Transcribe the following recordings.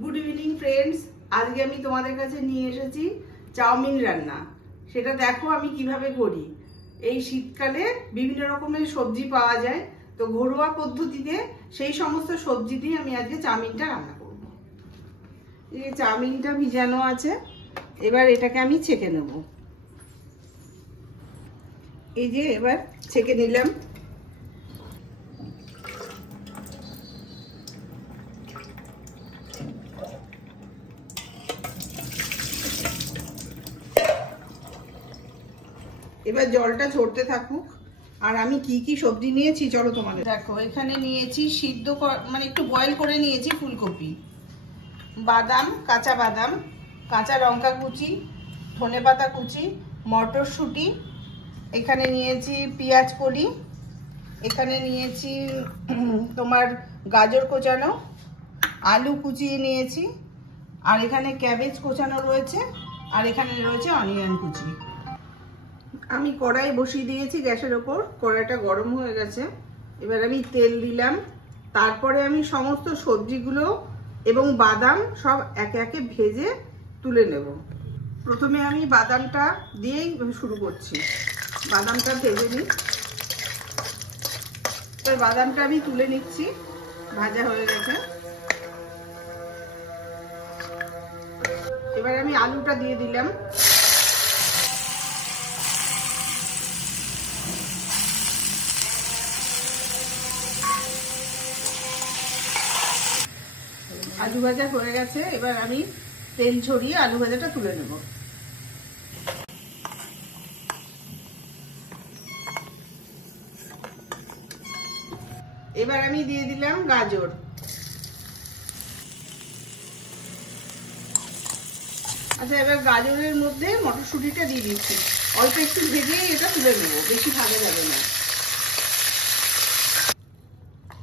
Good evening friends. আজকে আমি তোমাদের কাছে নিয়ে এসেছি চাউমিন রান্না। সেটা দেখো আমি কিভাবে করি। এই শীতকালে বিভিন্ন রকমের সবজি পাওয়া যায়, তো ঘরোয়া পদ্ধতিতে সেই সমস্ত সবজি দিয়ে আমি আজকে চাউমিনটা রান্না করব। এই চাউমিনটা ভিজানো আছে, এবার এটাকে আমি ছেঁকে নেব। এই যে এবার ছেঁকে নিলাম। এবার জলটা ঝরতে থাকুক। আর আমি কি কি সবজি নিয়েছি চলো তোমাদের দেখো। এখানে নিয়েছি সিদ্ধ মানে একটু বয়েল করে নিয়েছি ফুলকপি, বাদাম, কাঁচা লঙ্কা কুচি, ধনেপাতা কুচি, মটরশুঁটি, এখানে নিয়েছি পেঁয়াজ কলি, এখানে নিয়েছি তোমার গাজর কোচানো, আলু কুচিয়ে নিয়েছি, আর এখানে ক্যাবেজ কোচানো রয়েছে, আর এখানে রয়েছে অনিয়ন কুচি। আমি কড়াই বসিয়ে দিয়েছি গ্যাসের ওপর। কড়াইটা গরম হয়ে গেছে। এবার আমি তেল দিলাম। তারপরে আমি সমস্ত সবজিগুলো এবং বাদাম সব একে একে ভেজে তুলে নেব। প্রথমে আমি বাদামটা দিয়েই শুরু করছি। বাদামটা ভেজে নিই। এবার বাদামটা আমি তুলে নিচ্ছি, ভাজা হয়ে গেছে। এবার আমি আলুটা দিয়ে দিলাম। আলু ভাজা হয়ে গেছে। এবার আমি তেল ছড়িয়ে আলু ভাজাটা তুলে নেব। এবার আমি দিয়ে দিলাম গাজর। আচ্ছা, এবার গাজরের মধ্যে মটরশুঁটিটা দিয়ে দিচ্ছি। অল্প একটু ভেজেই এটা তুলে নেব, বেশি ভাজা যাবে না।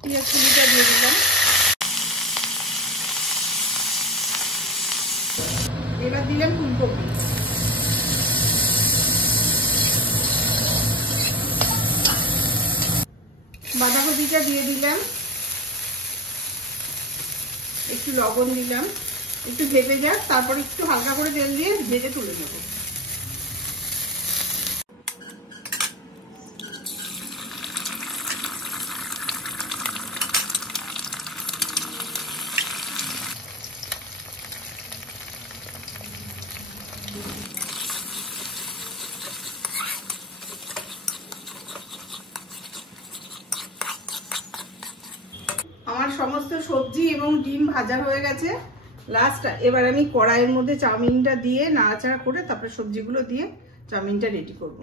পেঁয়াজ কুচিটা দিয়ে দিলাম। এবার দিলাম ফুলকপি। বাঁধাকপিটা দিয়ে দিলাম। একটু লবণ দিলাম, একটু ভেজে যাক, তারপর একটু হালকা করে তেল দিয়ে ভেজে তুলে নেব। আমার সমস্ত সবজি এবং ডিম ভাজা হয়ে গেছে। লাস্ট এবার আমি কড়াইয়ের মধ্যে চাউমিনটা দিয়ে নাড়াচাড়া করে তারপরে সবজিগুলো দিয়ে চাউমিনটা রেডি করব।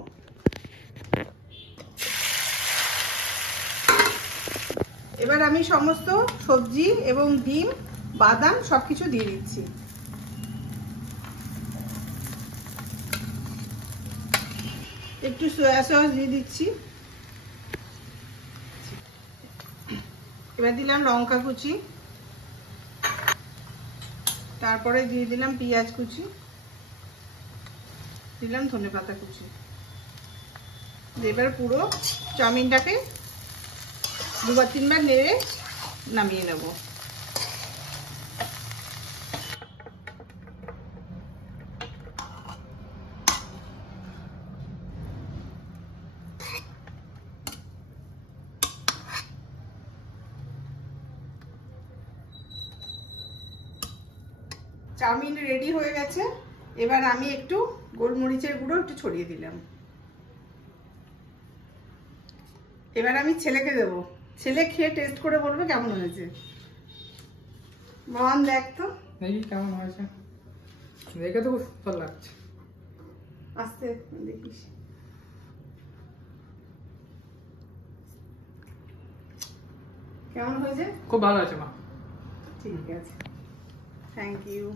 এবার আমি সমস্ত সবজি এবং ডিম, বাদাম সবকিছু দিয়ে দিচ্ছি। একটু সয়া সস দিয়ে দিচ্ছি। এবার দিলাম লঙ্কা কুচি, তারপরে দিয়ে দিলাম পেঁয়াজ কুচি, দিলাম ধনেপাতা কুচি। এবার পুরো চাউমিনটাকে দুবার তিনবার নেড়ে নামিয়ে নেব। চাউমিন রেডি হয়ে গেছে। এবার আমি একটু গোলমরিচের গুঁড়ো একটু ছড়িয়ে দিলাম। এবার আমি ছেলেকে দেব। ছেলে খেয়ে টেস্ট করে বলবে কেমন হয়েছে। মহান দেখ তো দেখি কেমন হয়েছে। দেখে তো খুব সুন্দর লাগছে। আস্তে দেখিস কেমন হয়েছে। খুব ভালো আছে মা। ঠিক আছে, থ্যাংক ইউ।